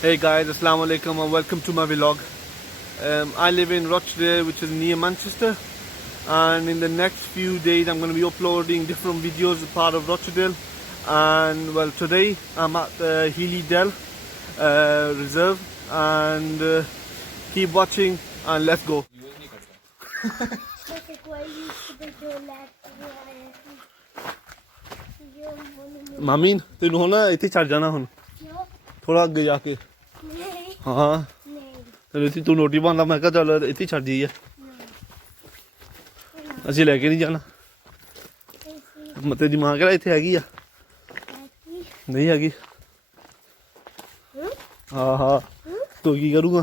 Hey guys, Assalamu alaikum and welcome to my vlog. I live in Rochdale, which is near Manchester, and in the next few days I'm going to be uploading different videos as part of Rochdale. And well, today I'm at the Healey Dell Reserve, and keep watching and let's go. मामीन तेन हो ना इतने छड़ जाना हूँ थोड़ा अगे जाके हाँ तेन इतनी तू नोटी पाँदा मैं चल इतनी छड़ दी है असी लैके नहीं जाना तेरी मां कह इतने हैगी आ नहीं हैगी हाँ हाँ तो की करूँगा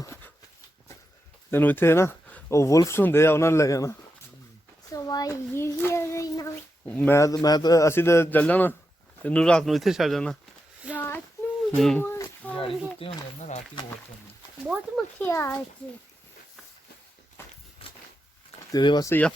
तेन इतने ना वो वुल्फ्स होंगे उन्होंने ले जाना मैं तो असी तो चल जाना तेनू रात नू इत्थे छड़ जाना रात नू यार कुत्ते होंदे ना रात ही बहुत मक्खियां आ रही तेरे वास्ते या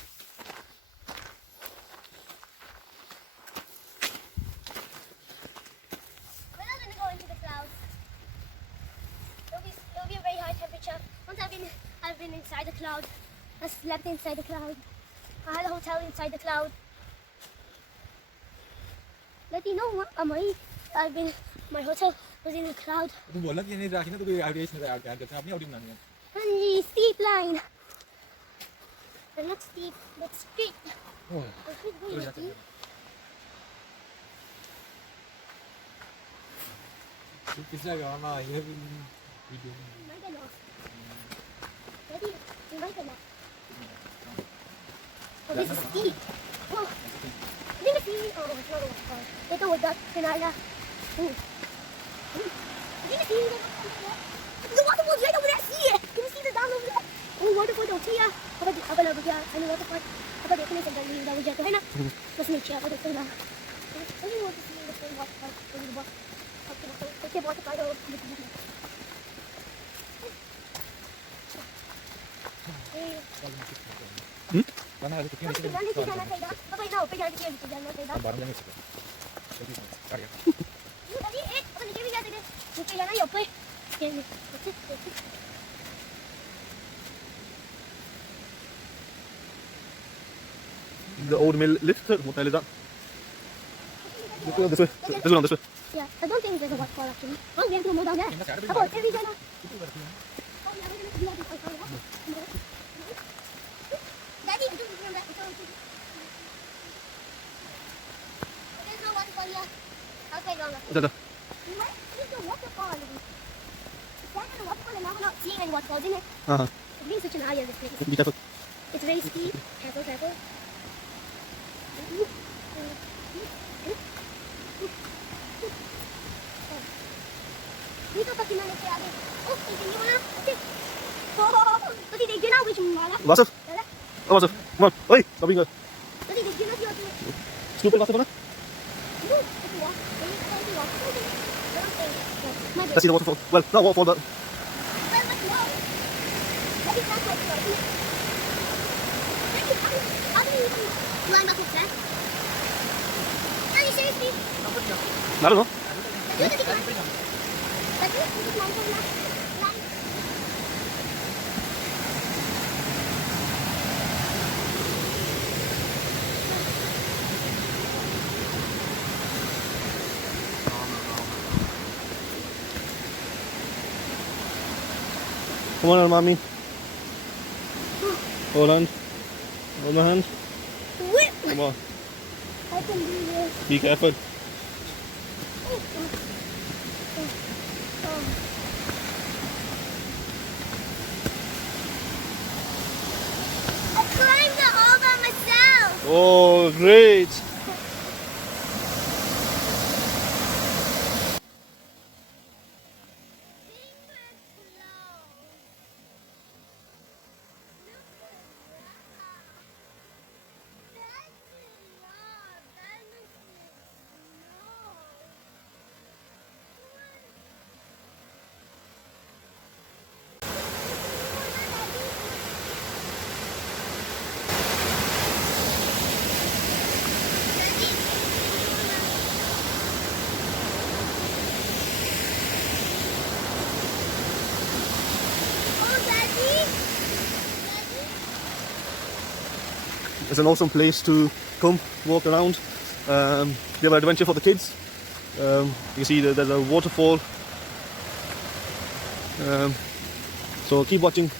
I've been inside the cloud. I slept inside the cloud. I had a hotel inside the cloud. Let you know what I've been. My hotel was in the cloud. तुम बोला कि नहीं राखी ना तो कोई आउटेज नहीं आउट करते अपनी आउटिंग बनानी है And steep line. And not steep, but straight. किस जगह मामा ये video Ready? You might not. Oh, this is steep. Oh. Didn't see. Oh, it's not a waterfall. They don't that banana. Didn't see the waterfall's right over there. See it? Can you see the down over there? Oh, waterfall don't see ya. अब लग गया अने waterfall. अब देखने से डर नहीं लग जाता है ना. बस नीचे अब देखते ना. I don't want to see the same waterfall. Okay, waterfall. करना है तो कितने जाना चाहिए अब ना ऊपर जाने के लिए जाना चाहिए बाहर जाने से कर गया ये अभी एक अब नीचे भी जाते थे नीचे जाना है ऊपर The old mill lift what hell is that? This way. Yeah, I don't think there's a waterfall actually. Oh, we have to go down there. How about every jana? Daddy, I don't remember that. There's no waterfall here. Okay, go. Jada. There's no waterfall. If there's a waterfall and now we're not seeing any waterfalls in it. It's been such an eye of this place. Be careful. It's very steep. Careful. Dito pa kinalagay agad. Oh, tingnan mo na. Tadi did you know which mala? Wasser. Oh, Wasser. Come on. Oi, coming good. Tadi did you know the other? Scoop it Wasser for that. No, it's walk. Let's see the waterfall. Well, not waterfall, but Climb up there. Are you seriously? I don't know. Come on, mommy. Hold on. Hold my hand. Whip. Come on. I can do this. Be careful. I climbed it all by myself. Oh, great. It's an awesome place to come, walk around. They have an adventure for the kids. You can see there's a waterfall. So keep watching.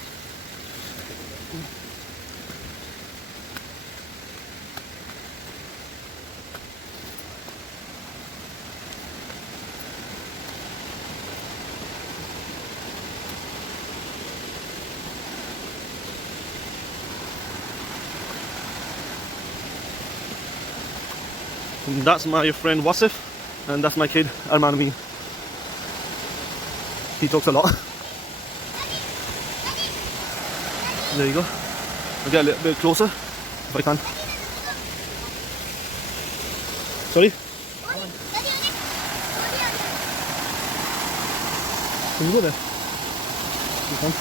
That's my friend Wasif, and that's my kid Arman. He talks a lot. There you go. I'll get a little bit closer if I can. Sorry? Can you go there? You can.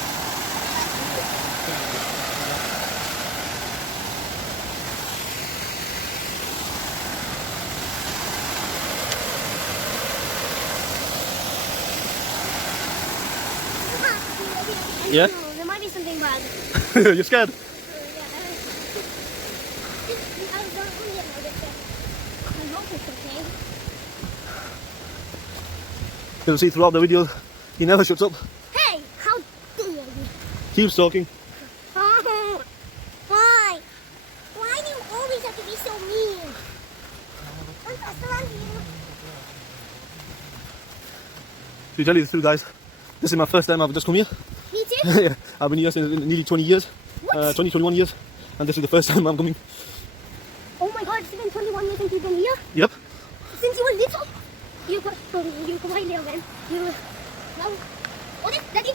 Yeah? No, there might be something bad. You're scared? I hope it's okay. You'll see throughout the video, he never shuts up. Hey, how dare you? Keeps talking. Oh, why? Why do you always have to be so mean? To tell you the truth, guys, this is my first time I've just come here. Me too? Yeah, I've been here since nearly 20 years. 21 years. And this is the first time I'm coming. Oh my god, it's been 21 years since you've been here? Yep. Since you were little? You come right here, man. No. What is Daddy?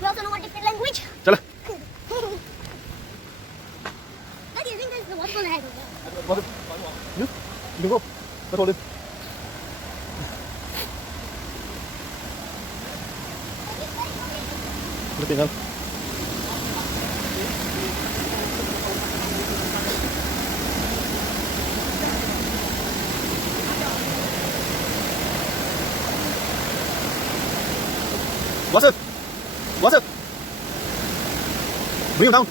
You also know what different language? Chala. Daddy, I think there's the waterfall ahead of there. You can go. That's all it. Looking up. What's up? What's up? Bring him down.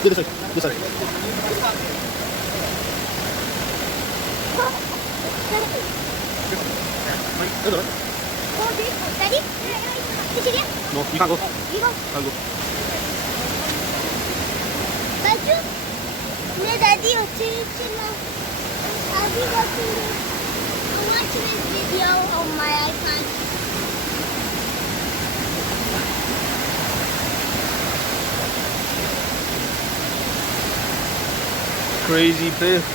This side. This side. Daddy? No, you can't go. You go. I'll go. Baju? No, Daddy, I'll be watching this video on my iPad. Crazy place.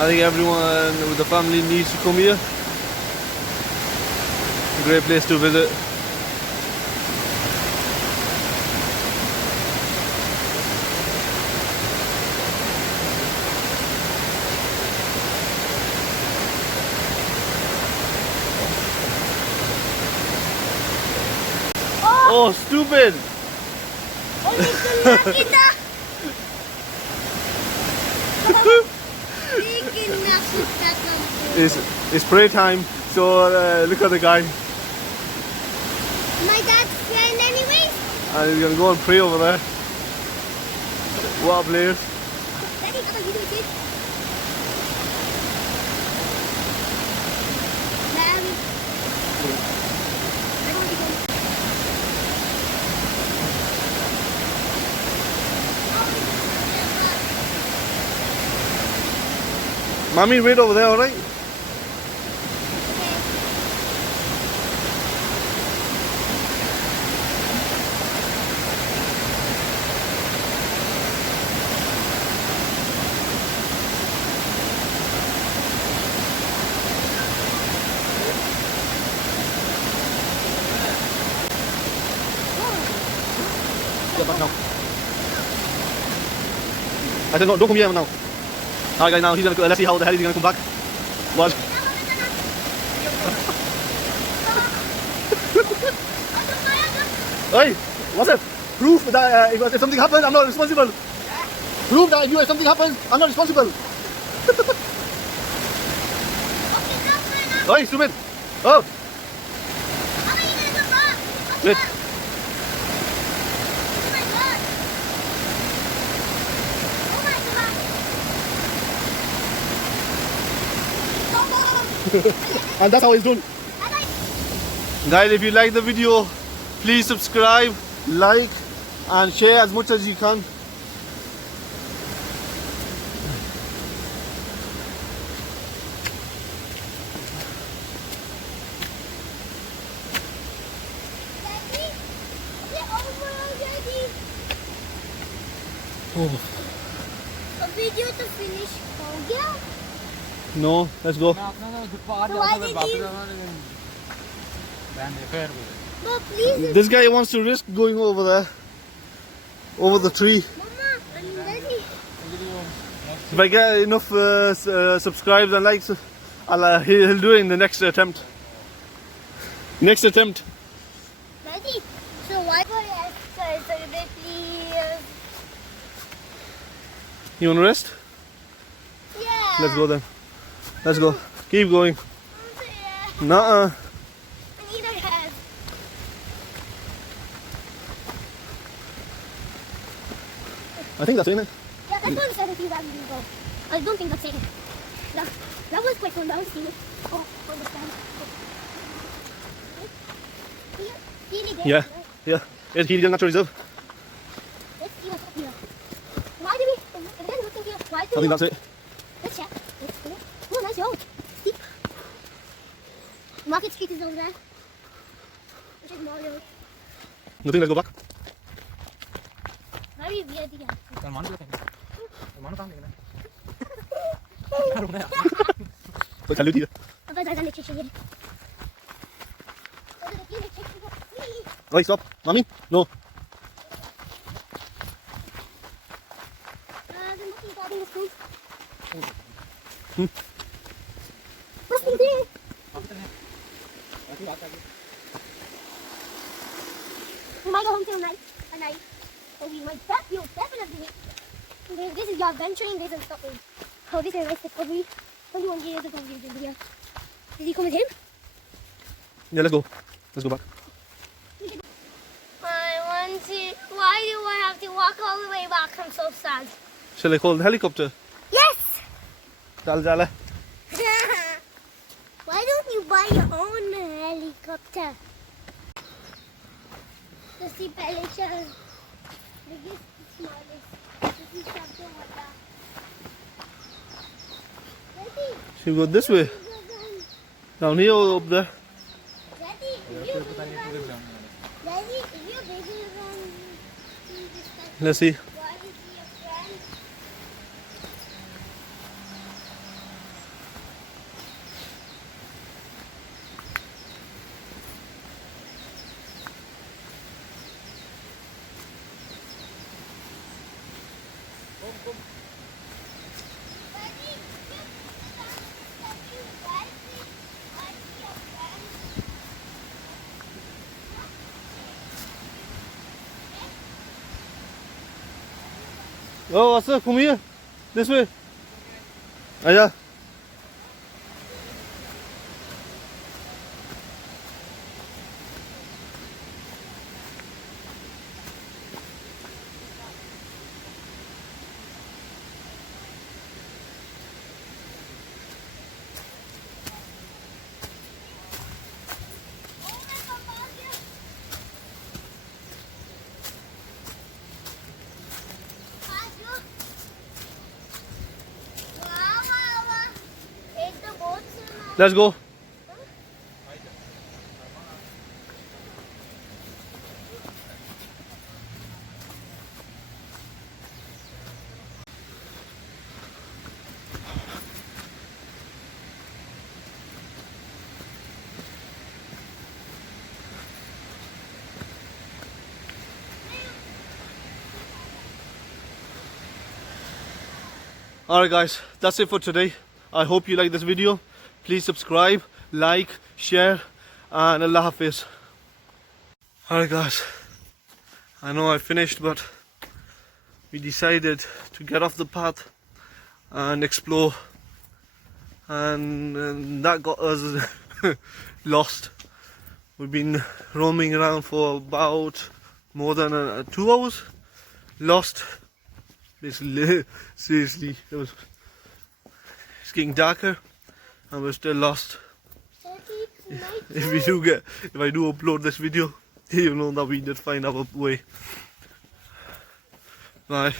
I think everyone with the family needs to come here. A great place to visit. Oh, stupid! It's prayer time, so look at the guy. My dad's friend anyways. And he's gonna go and pray over there. What a place. Daddy, how about you do it? Larry. I don't want to go. Mommy, wait over there, alright? Get back now. I said, no, don't come here now. Alright guys, now he's gonna, let's see how the hell he's gonna come back. Watch. Hey, what's it? Proof that if something happens, I'm not responsible. Proof that if something happens, I'm not responsible. Hey, Usman. Oh. How are you gonna go wrong? Wait. Oh my god. Oh my god. And that's how it's done. Guys, if you like the video, please subscribe, like, and share as much as you can. Daddy, is it over already? Oh. A video to finish. Oh yeah. No, let's go. मैं अपना ना दुख पार तो जाऊंगा why मैं did वापस you- जाऊंगा लेकिन बैंड है फिर But please, This guy wants to risk going over there, over the tree. Mama, I'm ready. If I get enough subscribes and likes, he'll do it in the next attempt. Next attempt. Ready? So why for exercise a bit, please? You want to rest? Yeah. Let's go then. Let's go. Keep going. Yeah. Nuh-uh. I need a head. I think that's it, innit? Yeah, that's one 17 that we go. I don't think that's it. That was quite fun, but I was feeling. Oh, understand. Healey Dell, Yeah. right? Yeah. It's Healey Dell Nature Reserve. Let's see what's up here. Why do we? There's nothing here. Why do I we? think that's it. Let's check. Let's go. Oh, nice road. Steep. Market Street is over there. Which is more road. Nothing, let's go back. Very weird again. Salman को कहेंगे सलमान कहाँ गया ना रुकना यार So tell you I've got that literature here. Right, stop. Mommy? No. There's nothing guarding the school. Nothing there. We might go home tonight. And we might definitely. This is your adventuring. This is stopping. Oh, this is a nice discovery. 21 years ago we did here. Did he come with him? Yeah, let's go. Let's go back. I want to. Why do I have to walk all the way back? I'm so sad. Shall I call the helicopter? Yes! Dal jala. Why don't you buy your own helicopter? The sea pellet biggest, smallest. This is something like that. Daddy, Should we go this way? Down here or up there? Daddy, if you're bigger than, Daddy, if you're bigger than this country, Let's see. why is he a friend? Daddy, if you're bigger than this country, why is he a friend? Oh, Asa, come here. This way. Ah, yeah. Let's go. Alright guys, that's it for today. I hope you like this video. Please subscribe, like, share, and Allah Hafiz. Alright guys, I know I finished, but we decided to get off the path and explore, and that got us lost. We've been roaming around for about more than 2 hours, lost. Basically, seriously, it's getting darker and we're still lost. If I do upload this video, you know that we did find our way. Bye.